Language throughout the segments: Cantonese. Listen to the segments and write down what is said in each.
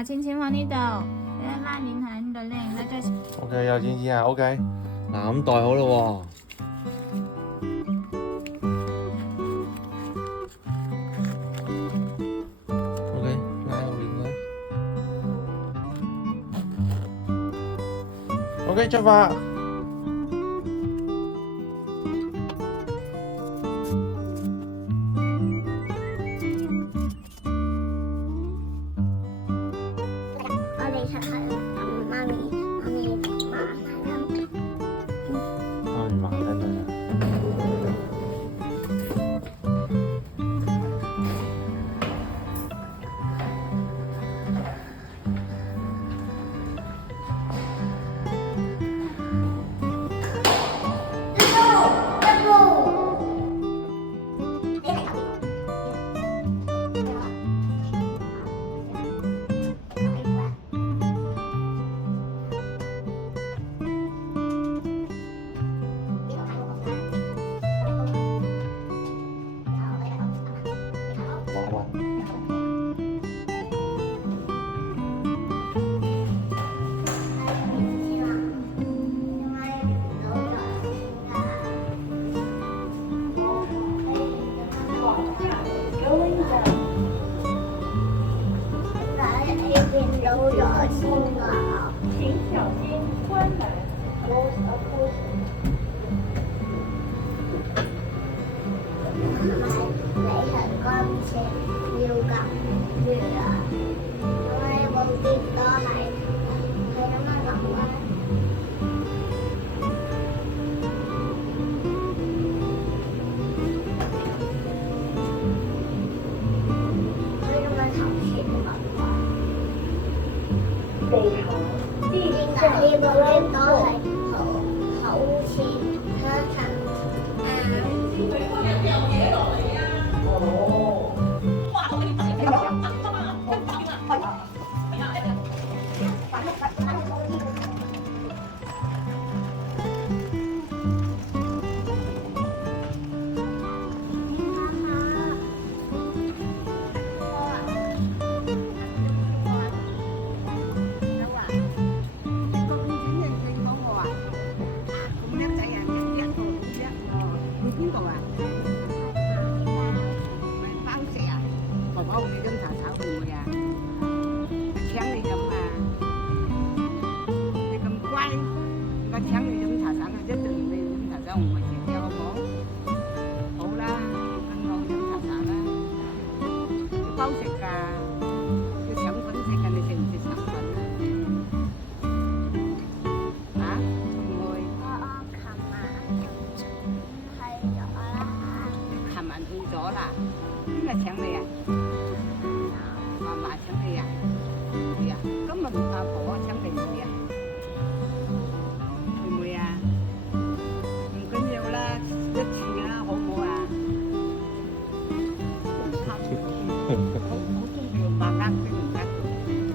下錢錢往呢度，你拉鏈喺呢度咧，然後再。OK，有錢錢啊，OK。嗱咁袋好咯喎。OK，拉好鏈啦。OK，出發。请小心关门。你係乾淨要咁熱啊！因為部電都係咁樣諗啦。佢咁樣頭先問話。北航地點解下呢部電都係好似香腸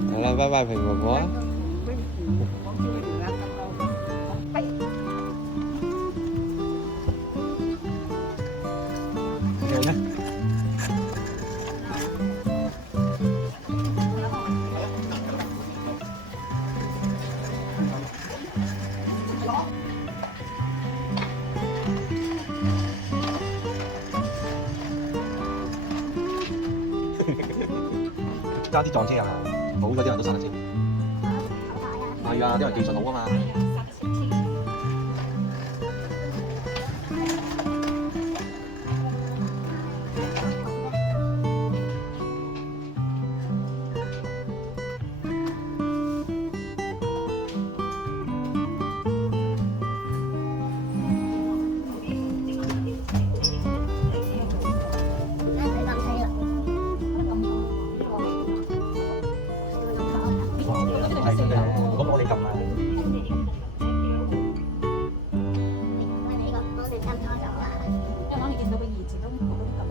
好啦，拜拜，平婆婆。有呢？揸啲撞車啊！好嗰啲人都剎得先。係啊，因為技術好啊嘛。如果我哋撳啊，因為我哋見到個二字都冇咁講。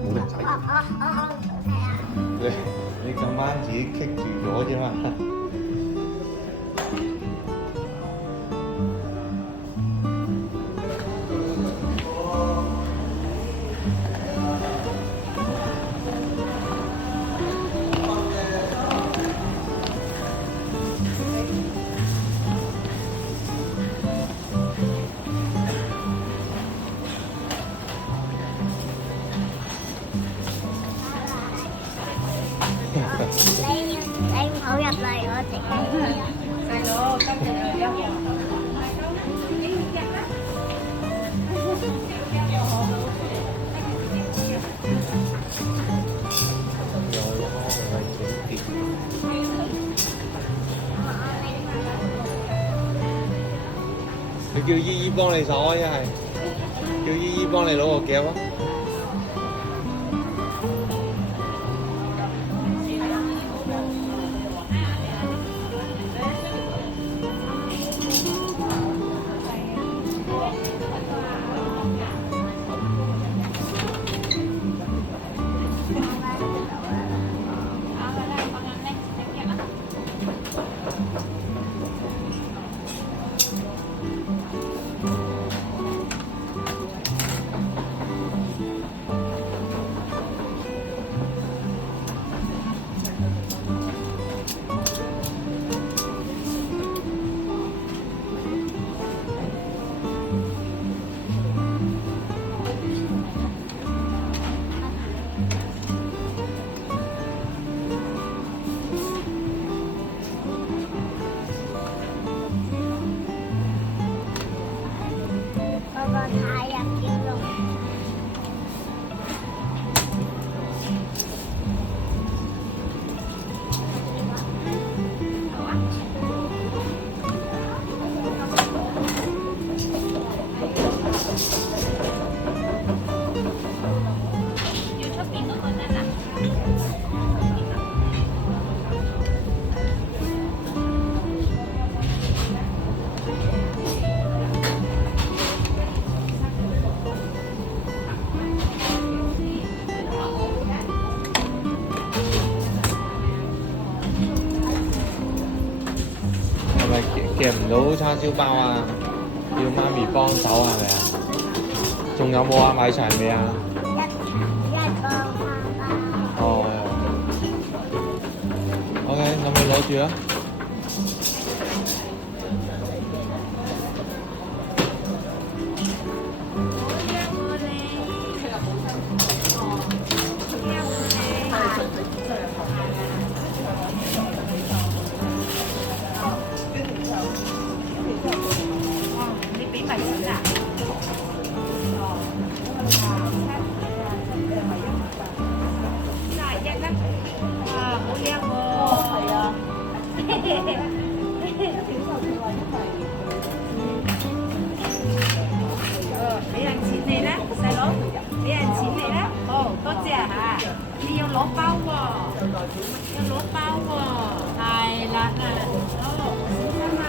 冇人踩。你咁啱自己棘住咗啫嘛。細佬今日又有嘢。你叫姨姨幫你手啊，一係叫姨姨幫你攞個夾啊！夾唔到叉燒包啊，要媽咪幫手係咪啊？仲有冇啊？買齊未啊？一個花包。哦。OK，咁你攞住啦。俾人錢你啦，細佬，俾人錢你啦，好多謝嚇，你要攞包喎，要攞包喎，係啦，好，小心啊！